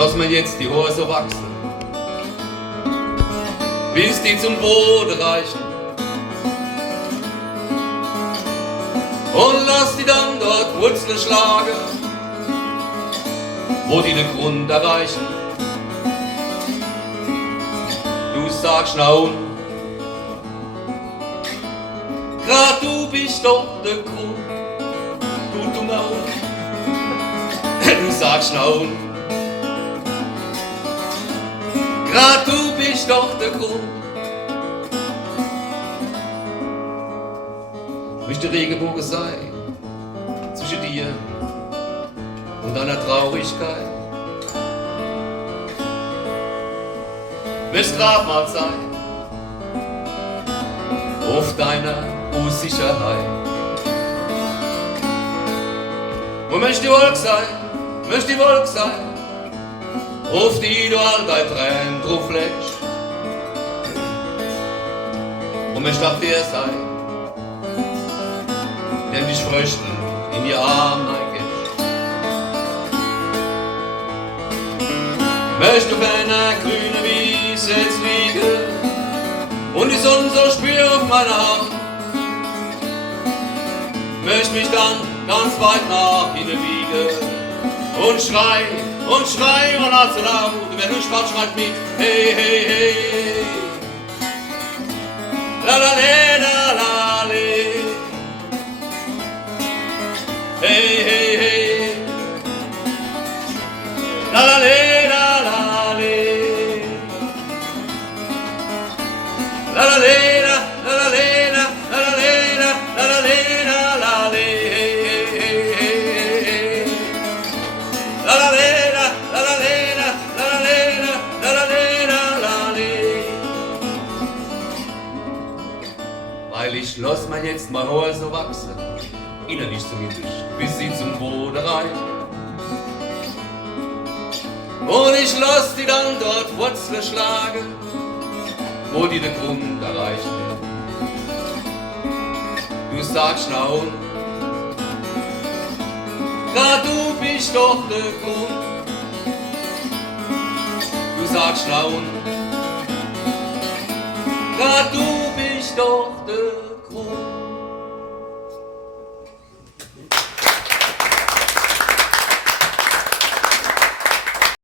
lass mir jetzt die Hose wachsen, bis die zum Boden reichen. Und lass die dann dort Wurzeln schlagen, wo die den Grund erreichen. Du sagst Naun, grad du bist doch der Grund, du Naun. Du sagst Naun, grad du bist doch der Grund. Möchte Regenbogen sein zwischen dir und deiner Traurigkeit. Möchtest Grabmal sein auf deiner Unsicherheit. Und möchtest die Wolke sein, auf die du all dein Tränen drauf legst. Und möchtest auch der sein, der dich fröstelnd in die Arme neigst. Möchtest du auf einer grünen Wiese jetzt liegen und die Sonne so spür auf meiner Haut. Möchtest mich dann ganz weit nach hinten wiegen und schrei und all so laut. Wer nur Spaß schreit mit, hey, hey, hey. La la le, la la le. Hey, hey, hey. La la le, la la le. La la le, la la le, la la le, la la le, la la le. Hey, hey, hey, hey. La la le, la la le, la la le, la la le, la la le. Weil ich lass mir jetzt mein Haar so wachsen, innerlich zumindest, bis sie zum Boden reicht. Und ich lass die dann dort Wurzeln schlagen, wo die den Grund erreichen. Du sagst Naun, grad du bist doch der Grund. Du sagst Naun, grad du bist doch der Grund.